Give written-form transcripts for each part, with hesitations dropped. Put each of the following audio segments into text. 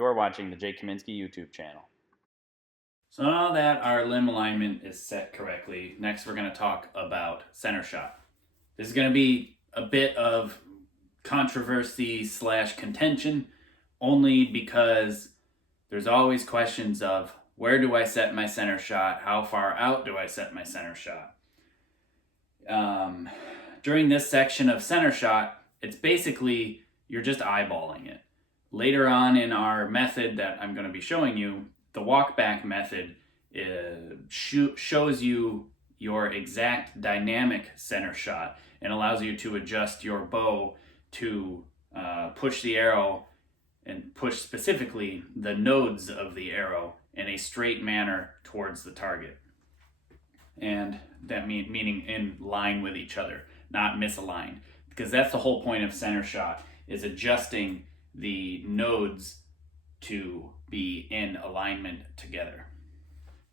You're watching the Jake Kaminski YouTube channel. So now that our limb alignment is set correctly, next we're going to talk about center shot. This is going to be a bit of controversy / contention, only because there's always questions of where do I set my center shot? How far out do I set my center shot? During this section of center shot, it's basically you're just eyeballing it. Later on in our method that I'm going to be showing you, the walk back method shows you your exact dynamic center shot and allows you to adjust your bow to push the arrow and push specifically the nodes of the arrow in a straight manner towards the target. And that meaning in line with each other, not misaligned. Because that's the whole point of center shot, is adjusting the nodes to be in alignment together.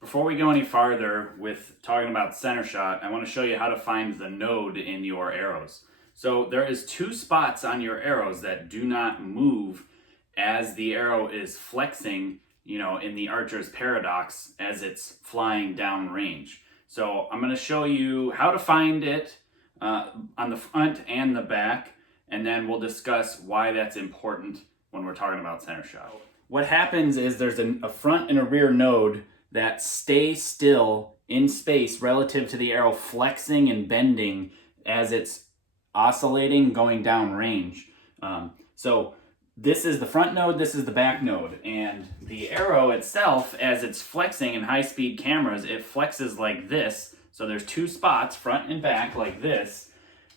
Before we go any farther with talking about center shot, I want to show you how to find the node in your arrows. So there is 2 spots on your arrows that do not move as the arrow is flexing, in the archer's paradox as it's flying down range. So I'm going to show you how to find it on the front and the back, and then we'll discuss why that's important when we're talking about center shot. What happens is there's a front and a rear node that stay still in space relative to the arrow flexing and bending as it's oscillating going down range. So this is the front node, this is the back node, and the arrow itself, as it's flexing in high-speed cameras, it flexes like this. So there's 2 spots, front and back, like this,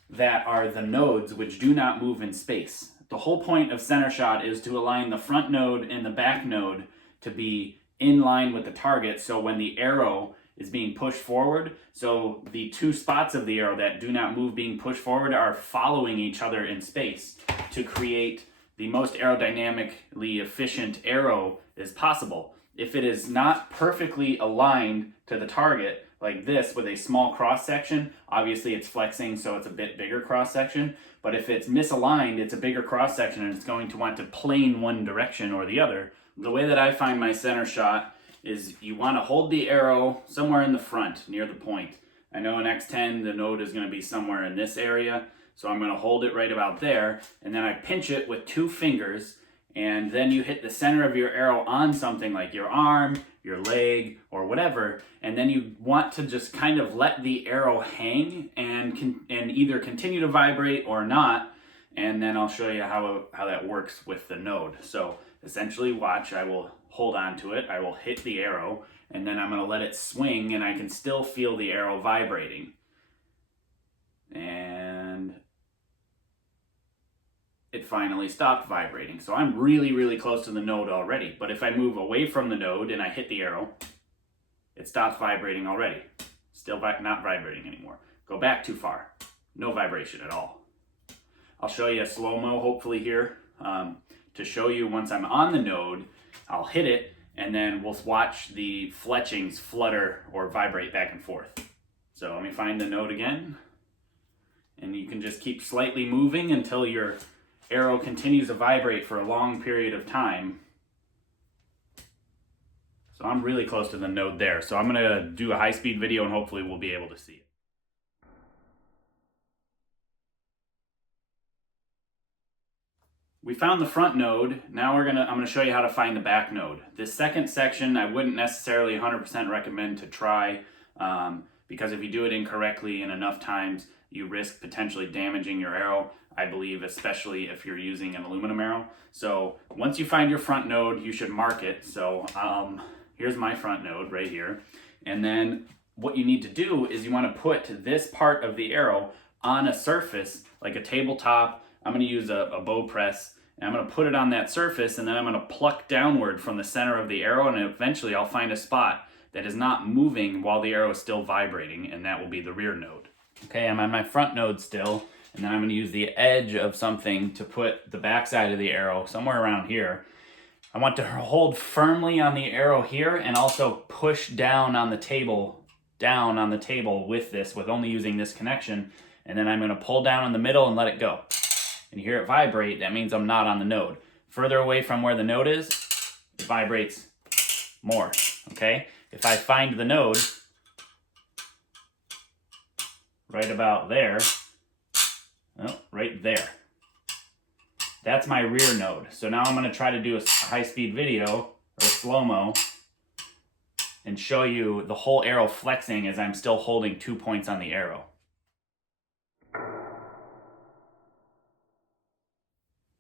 that are the nodes which do not move in space. The whole point of center shot is to align the front node and the back node to be in line with the target, so when the arrow is being pushed forward, so the 2 spots of the arrow that do not move being pushed forward are following each other in space to create the most aerodynamically efficient arrow as possible. If it is not perfectly aligned to the target, like this with a small cross section, obviously it's flexing, so it's a bit bigger cross section. But if it's misaligned, it's a bigger cross section and it's going to want to plane one direction or the other. The way that I find my center shot is you want to hold the arrow somewhere in the front near the point. I know in X10 the node is going to be somewhere in this area, so I'm going to hold it right about there, and then I pinch it with 2 fingers, and then you hit the center of your arrow on something like your arm, your leg, or whatever, and then you want to just kind of let the arrow hang and either continue to vibrate or not, and then I'll show you how that works with the node. So essentially, watch, I will hold on to it, I will hit the arrow, and then I'm going to let it swing, and I can still feel the arrow vibrating. And it finally stopped vibrating. So I'm really, really close to the node already. But if I move away from the node and I hit the arrow, it stops vibrating already. Still not vibrating anymore. Go back too far. No vibration at all. I'll show you a slow-mo hopefully here to show you once I'm on the node. I'll hit it and then we'll watch the fletchings flutter or vibrate back and forth. So let me find the node again. And you can just keep slightly moving until your arrow continues to vibrate for a long period of time. So I'm really close to the node there. So I'm going to do a high-speed video and hopefully we'll be able to see it. We found the front node. Now I'm going to show you how to find the back node. This second section I wouldn't necessarily 100% recommend to try because if you do it incorrectly and enough times, you risk potentially damaging your arrow, I believe, especially if you're using an aluminum arrow. So once you find your front node, you should mark it. So here's my front node right here. And then what you need to do is you want to put this part of the arrow on a surface, like a tabletop. I'm going to use a bow press, and I'm going to put it on that surface, and then I'm going to pluck downward from the center of the arrow, and eventually I'll find a spot that is not moving while the arrow is still vibrating, and that will be the rear node. Okay, I'm on my front node still, and then I'm going to use the edge of something to put the backside of the arrow somewhere around here. I want to hold firmly on the arrow here and also push down on the table with only using this connection, and then I'm going to pull down in the middle and let it go. And you hear it vibrate, that means I'm not on the node. Further away from where the node is, vibrates more, okay? If I find the node right about there, oh, right there, that's my rear node. So now I'm gonna try to do a high-speed video or slow-mo and show you the whole arrow flexing as I'm still holding 2 points on the arrow.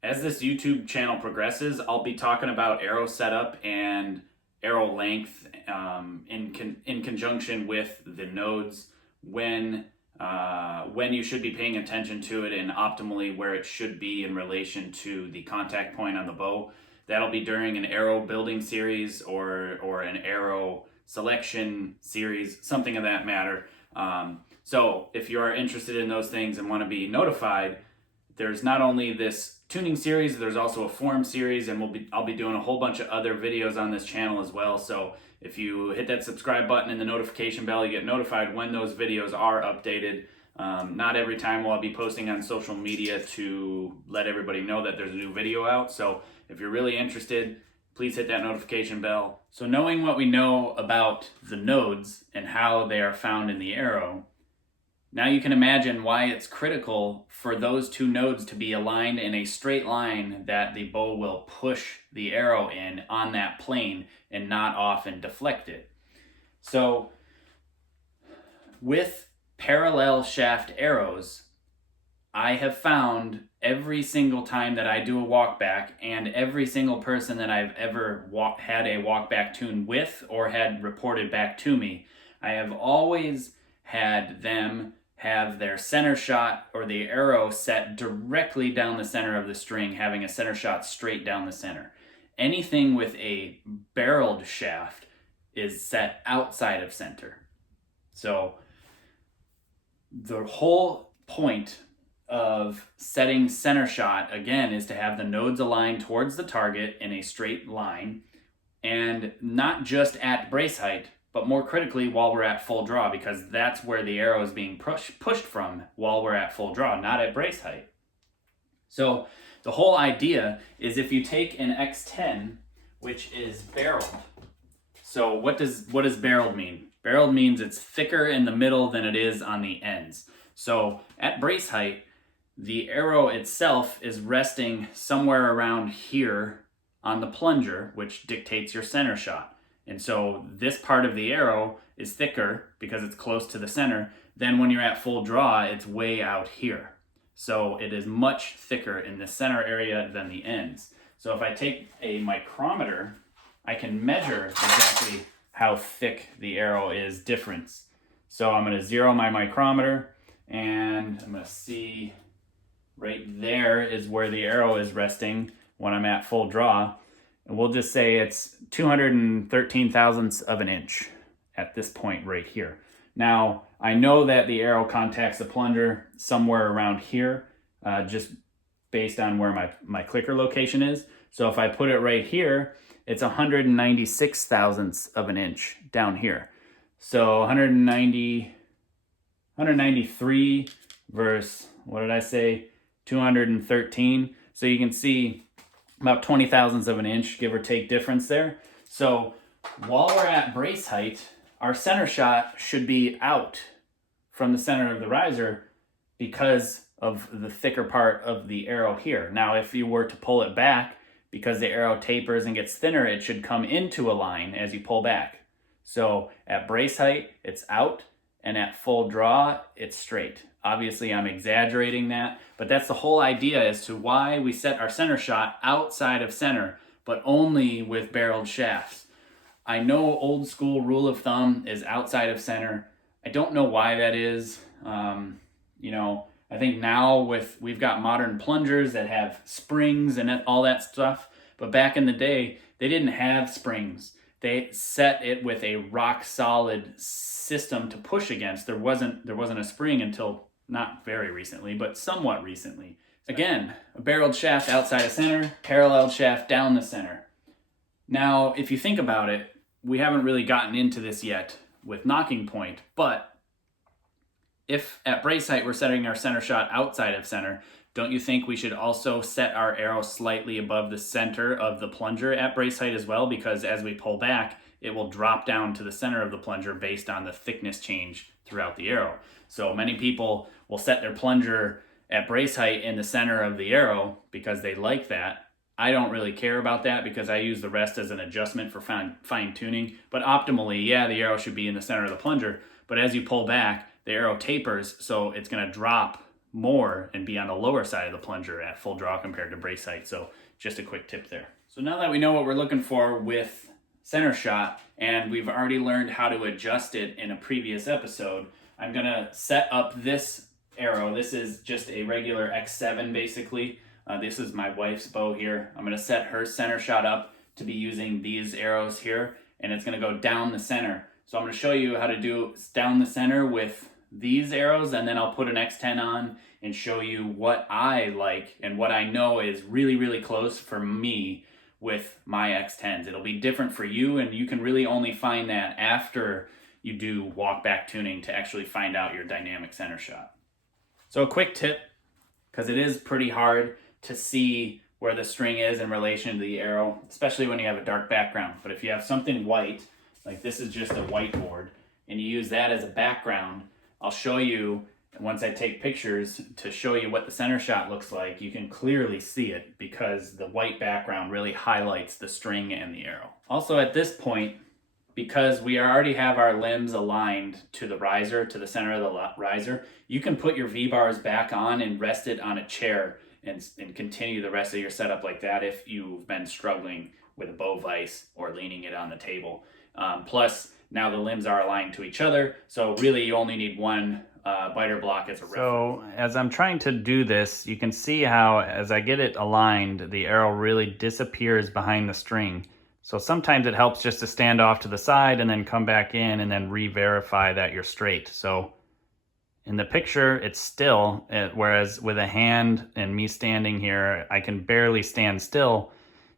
As this YouTube channel progresses, I'll be talking about arrow setup and arrow length in conjunction with the nodes, when you should be paying attention to it, and optimally where it should be in relation to the contact point on the bow. That'll be during an arrow building series or an arrow selection series, something of that matter. So if you are interested in those things and want to be notified, there's not only this tuning series, there's also a form series, and I'll be doing a whole bunch of other videos on this channel as well. So if you hit that subscribe button and the notification bell, you get notified when those videos are updated. Not every time will I be posting on social media to let everybody know that there's a new video out. So if you're really interested, please hit that notification bell. So knowing what we know about the nodes and how they are found in the arrow, now you can imagine why it's critical for those two nodes to be aligned in a straight line that the bow will push the arrow in on that plane and not off and deflect it. So with parallel shaft arrows, I have found every single time that I do a walk back, and every single person that I've ever had a walk back tune with or had reported back to me, I have always had them have their center shot or the arrow set directly down the center of the string, having a center shot straight down the center. Anything with a barreled shaft is set outside of center. So the whole point of setting center shot, again, is to have the nodes aligned towards the target in a straight line, and not just at brace height, but more critically while we're at full draw, because that's where the arrow is being pushed from while we're at full draw, not at brace height. So the whole idea is, if you take an X10, which is barreled, so what does barreled mean? Barreled means it's thicker in the middle than it is on the ends. So at brace height, the arrow itself is resting somewhere around here on the plunger, which dictates your center shot. And so this part of the arrow is thicker because it's close to the center. Then when you're at full draw, it's way out here. So it is much thicker in the center area than the ends. So if I take a micrometer, I can measure exactly how thick the arrow is difference. So I'm going to zero my micrometer, and I'm going to see right there is where the arrow is resting when I'm at full draw. And we'll just say it's 213 thousandths of an inch at this point right here. Now, I know that the arrow contacts the plunger somewhere around here, just based on where my clicker location is. So if I put it right here, it's 196 thousandths of an inch down here. So 193 versus, what did I say, 213. So you can see about 20 thousandths of an inch, give or take, difference there. So while we're at brace height, our center shot should be out from the center of the riser because of the thicker part of the arrow here. Now, if you were to pull it back, because the arrow tapers and gets thinner, it should come into a line as you pull back. So at brace height, it's out, and at full draw, it's straight. Obviously, I'm exaggerating that, but that's the whole idea as to why we set our center shot outside of center, but only with barreled shafts. I know old school rule of thumb is outside of center. I don't know why that is. I think now we've got modern plungers that have springs and all that stuff, but back in the day, they didn't have springs. They set it with a rock solid system to push against. There wasn't a spring until not very recently, but somewhat recently. Again, a barreled shaft outside of center, paralleled shaft down the center. Now, if you think about it, we haven't really gotten into this yet with knocking point, but if at brace height we're setting our center shot outside of center, don't you think we should also set our arrow slightly above the center of the plunger at brace height as well? Because as we pull back, it will drop down to the center of the plunger based on the thickness change throughout the arrow. So many people will set their plunger at brace height in the center of the arrow because they like that. I don't really care about that because I use the rest as an adjustment for fine tuning. But optimally, yeah, the arrow should be in the center of the plunger. But as you pull back, the arrow tapers, so it's going to drop more and be on the lower side of the plunger at full draw compared to brace height. So just a quick tip there. So now that we know what we're looking for with center shot, and we've already learned how to adjust it in a previous episode, I'm gonna set up this arrow. This is just a regular X7 basically. This is my wife's bow here. I'm gonna set her center shot up to be using these arrows here, and it's gonna go down the center. So I'm gonna show you how to do down the center with these arrows, and then I'll put an X10 on and show you what I like and what I know is really, really close for me with my X10s. It'll be different for you, and you can really only find that after you do walk back tuning to actually find out your dynamic center shot. So a quick tip, because it is pretty hard to see where the string is in relation to the arrow, especially when you have a dark background. But if you have something white, like this is just a whiteboard, and you use that as a background, I'll show you, once I take pictures to show you what the center shot looks like, you can clearly see it because the white background really highlights the string and the arrow. Also at this point, because we already have our limbs aligned to the riser, to the center of the riser, you can put your V-bars back on and rest it on a chair and continue the rest of your setup like that if you've been struggling with a bow vise or leaning it on the table. Plus, now the limbs are aligned to each other, so really you only need one biter block as a reference. So as I'm trying to do this, you can see how as I get it aligned, the arrow really disappears behind the string. So sometimes it helps just to stand off to the side and then come back in and then re-verify that you're straight. So in the picture, it's still, whereas with a hand and me standing here, I can barely stand still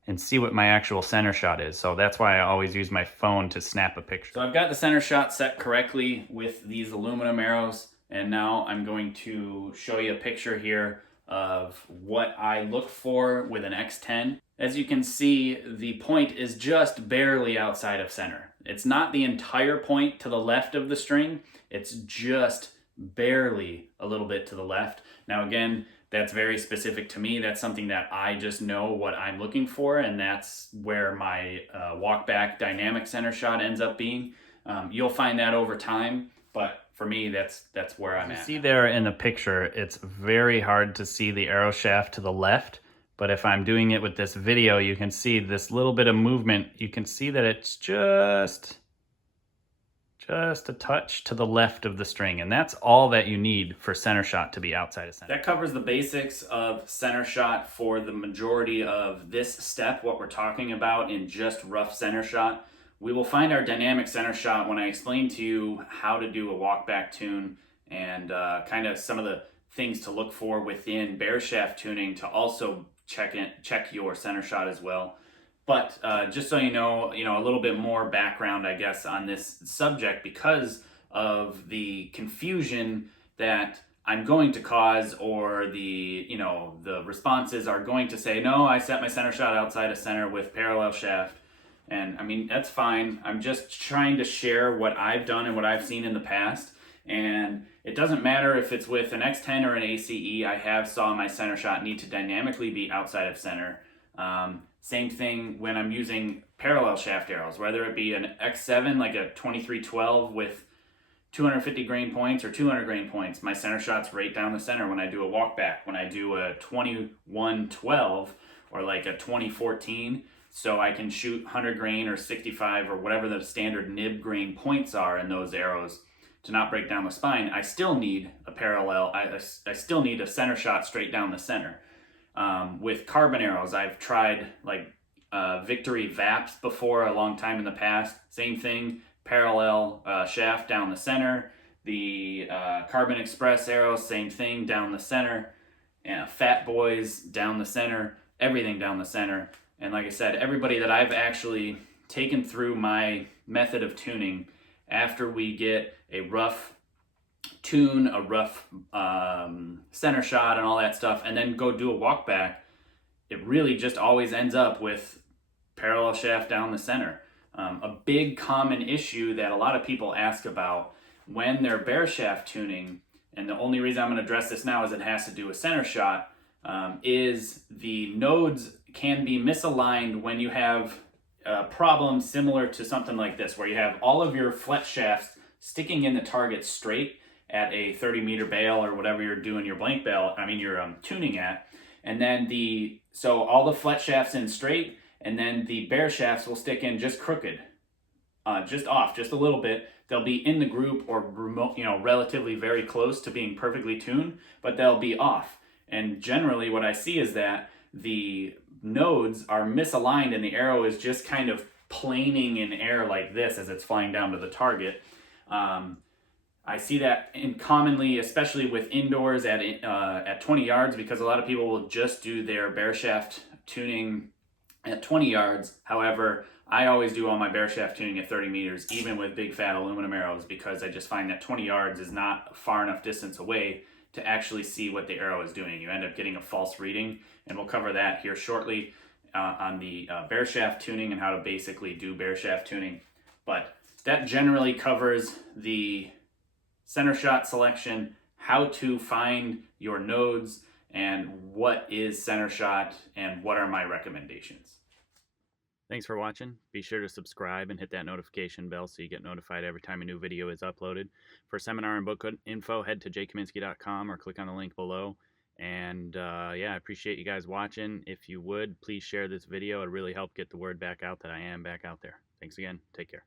and see what my actual center shot is. So that's why I always use my phone to snap a picture. So I've got the center shot set correctly with these aluminum arrows, and now I'm going to show you a picture here of what I look for with an X10. As you can see, the point is just barely outside of center. It's not the entire point to the left of the string, it's just barely a little bit to the left. Now again, that's very specific to me. That's something that I just know what I'm looking for, and that's where my walk back dynamic center shot ends up being. You'll find that over time, but for me, that's where I'm at. You see there in the picture, it's very hard to see the arrow shaft to the left, but if I'm doing it with this video, you can see this little bit of movement. You can see that it's just a touch to the left of the string, and that's all that you need for center shot to be outside of center. That covers the basics of center shot for the majority of this step, what we're talking about in just rough center shot. We will find our dynamic center shot when I explain to you how to do a walk back tune and kind of some of the things to look for within bare shaft tuning to also check your center shot as well. But just so you know, a little bit more background, I guess, on this subject because of the confusion that I'm going to cause, or the responses are going to say, no, I set my center shot outside of center with parallel shaft. And I mean, that's fine. I'm just trying to share what I've done and what I've seen in the past. And it doesn't matter if it's with an X10 or an ACE, I have saw my center shot need to dynamically be outside of center. Same thing when I'm using parallel shaft arrows, whether it be an X7, like a 2312 with 250 grain points or 200 grain points, my center shot's right down the center when I do a walk back. When I do a 2112 or like a 2014, so I can shoot 100 grain or 65 or whatever the standard nib grain points are in those arrows to not break down the spine, I still need a parallel, I still need a center shot straight down the center. With carbon arrows, I've tried like Victory Vaps before a long time in the past. Same thing, parallel shaft down the center. The Carbon Express arrows, same thing, down the center. Fat Boys down the center, everything down the center. And like I said, everybody that I've actually taken through my method of tuning, after we get a rough tune a rough center shot and all that stuff, and then go do a walk back, it really just always ends up with parallel shaft down the center. A big common issue that a lot of people ask about when they're bare shaft tuning, and the only reason I'm going to address this now is it has to do with center shot, is the nodes can be misaligned when you have a problem similar to something like this, where you have all of your flet shafts sticking in the target straight at a 30-meter bail or whatever you're doing your blank bail, your tuning at, and then so all the flet shafts in straight, and then the bare shafts will stick in just crooked, just off, just a little bit. They'll be in the group or remote, relatively very close to being perfectly tuned, but they'll be off. And generally what I see is that the nodes are misaligned and the arrow is just kind of planing in air like this as it's flying down to the target. I see that commonly, especially with indoors at 20 yards, because a lot of people will just do their bare shaft tuning at 20 yards. However, I always do all my bare shaft tuning at 30 meters, even with big fat aluminum arrows, because I just find that 20 yards is not far enough distance away to actually see what the arrow is doing. You end up getting a false reading, and we'll cover that here shortly on the bare shaft tuning and how to basically do bare shaft tuning. But that generally covers the center shot selection, how to find your nodes, and what is center shot, and what are my recommendations. Thanks for watching. Be sure to subscribe and hit that notification bell so you get notified every time a new video is uploaded. For seminar and book info, head to jakekaminski.com or click on the link below. And yeah, I appreciate you guys watching. If you would, please share this video. It really helped get the word back out that I am back out there. Thanks again. Take care.